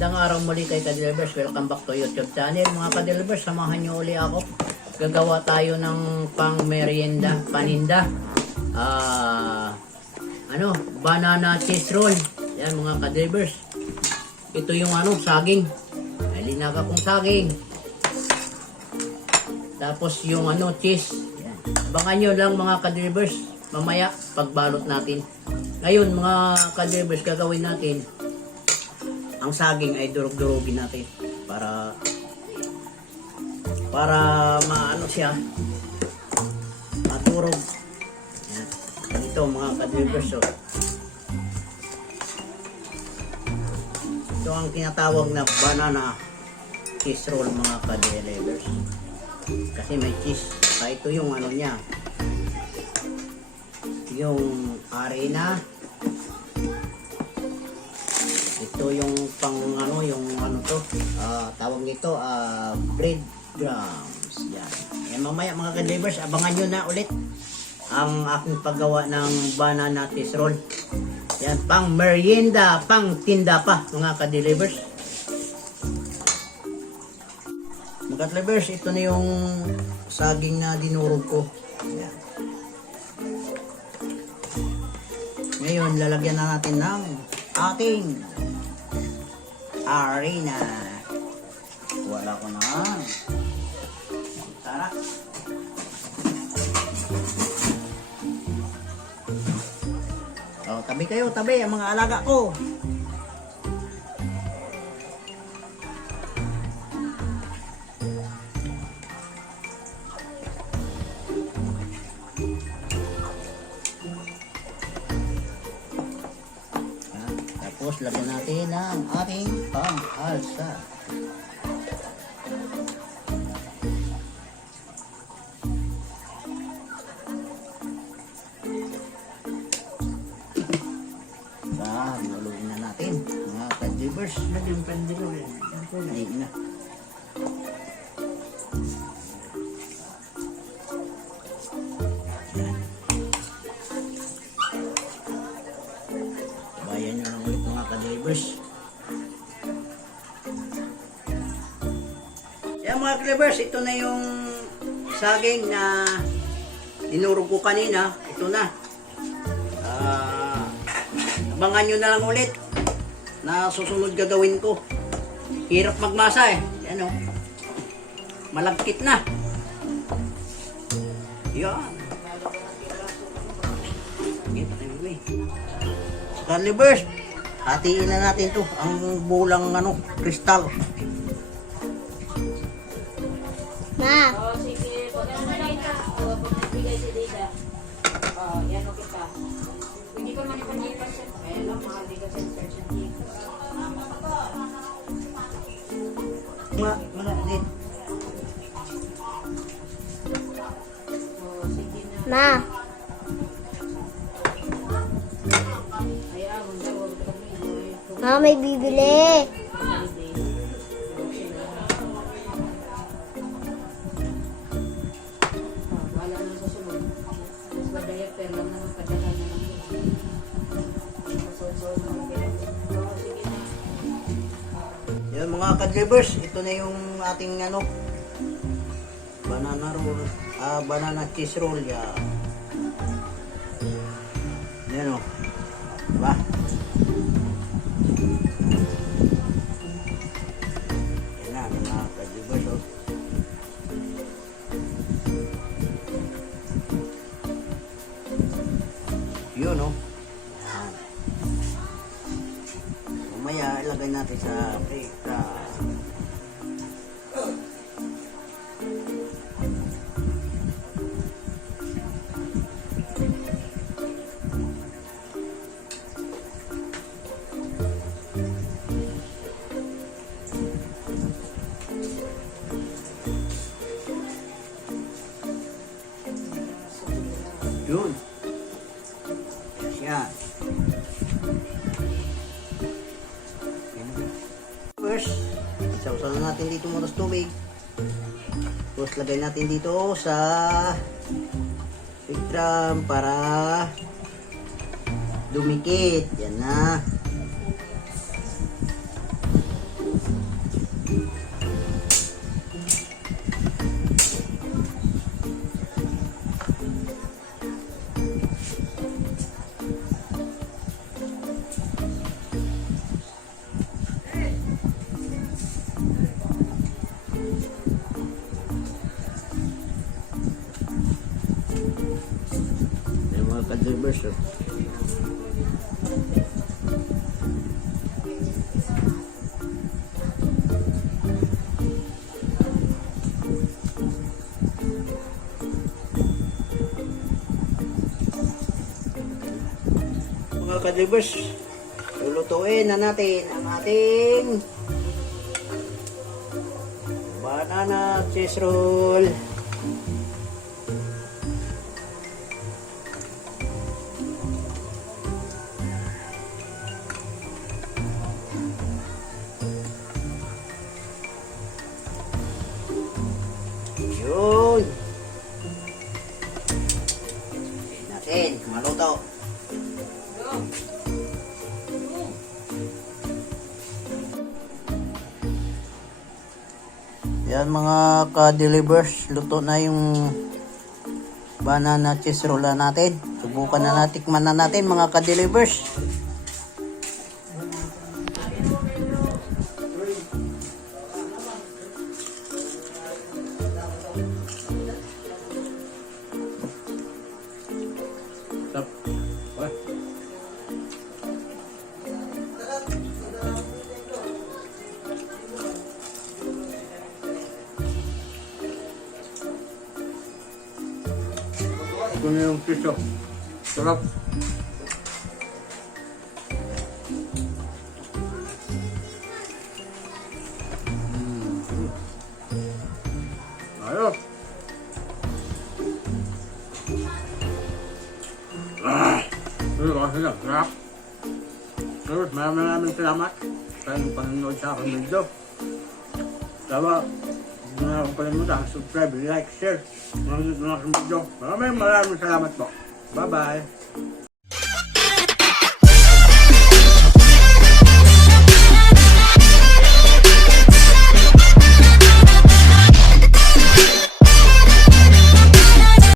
Magandang araw muli kay Ka-Delivers. Welcome back to YouTube channel. Mga Ka-Delivers, samahan nyo uli ako. Gagawa tayo ng pang merienda, paninda. Banana cheese roll. Yan mga Ka-Delivers. Ito yung saging. May linaga kong saging. Tapos yung cheese. Yan. Abangan nyo lang mga Ka-Delivers. Mamaya pagbalot natin. Ngayon mga Ka-Delivers, gagawin natin. Ang saging ay durog-durogin natin para maano siya, maturog. Yan. Ito mga Ka-Delivers. Ito ang tinatawag na banana cheese roll mga Ka-Delivers. Kasi may cheese. Ito yung niya. Yung harina. Ito yung tawag nito bread crumbs. Yan. Mamaya mga Ka-Delivers, abangan nyo na ulit ang aking paggawa ng banana cheese roll. Yan, pang merienda, pang tinda pa mga Ka-Delivers. Mga Ka-Delivers, ito na yung saging na dinurog ko. Yan. Ngayon, lalagyan na natin ng ating harina. Wala ko na. Tara. Tabi kayo, tabi ang mga alaga ko. Tapos lagyan natin ang ating pang-alsa. Nuluin na natin mga Ka-Delivers. Naging pendilo eh. Ay na. Bayan nyo lang ulit mga Ka-Delivers. Yan mga Ka-Delivers, ito na yung saging na dinurog ko kanina. Ito na. Abangan nyo na lang ulit na susunod gagawin ko. Hirap magmasa eh. Yan o. Malagkit na. Yan. Ka-Delivers, hatiin na natin to ang bulang kristal. Ma. Sige, pag ano na ito, pag nagbigay si Dida, yan o kita. Hindi ko man ipanipas siya. Kaya lang, mahal di kasi person cake. Wala din. Sige na. Ma. Kaya, huwag kami. Ma, may bibili. Wala na sa sunod. Mas badaya, pero lang naman padala na lang. Sige na. Yan mga Ka-Delivers, ito na yung ating banana roll, banana cheese roll. Yan o. Diba? Yan na mga Ka-Delivers o. Yun o. Yan. Mamaya ilagay natin sa plate. Yun. Yan. First, isawsaw na natin dito muna sa tubig. Tapos lagay natin dito sa drum para dumikit. Yan na. ka-delivers. Oh. Mga ka-delivers, lulutuin na natin ang ating banana cheese roll. Yun. Natin, maluto. Yan mga ka-delivers, luto na yung banana cheese roll na natin. Subukan na natin, tikman na natin mga ka-delivers. Ito na yung piso. Sarap. Ayos. Ito kasi na. Sarap. Sarap. Maraming salamat sa inyong panonood sa aking video. Tama. Hindi na akong palimutan. Subscribe, like, share. Maraming video. Maraming salamat po. Bye-bye.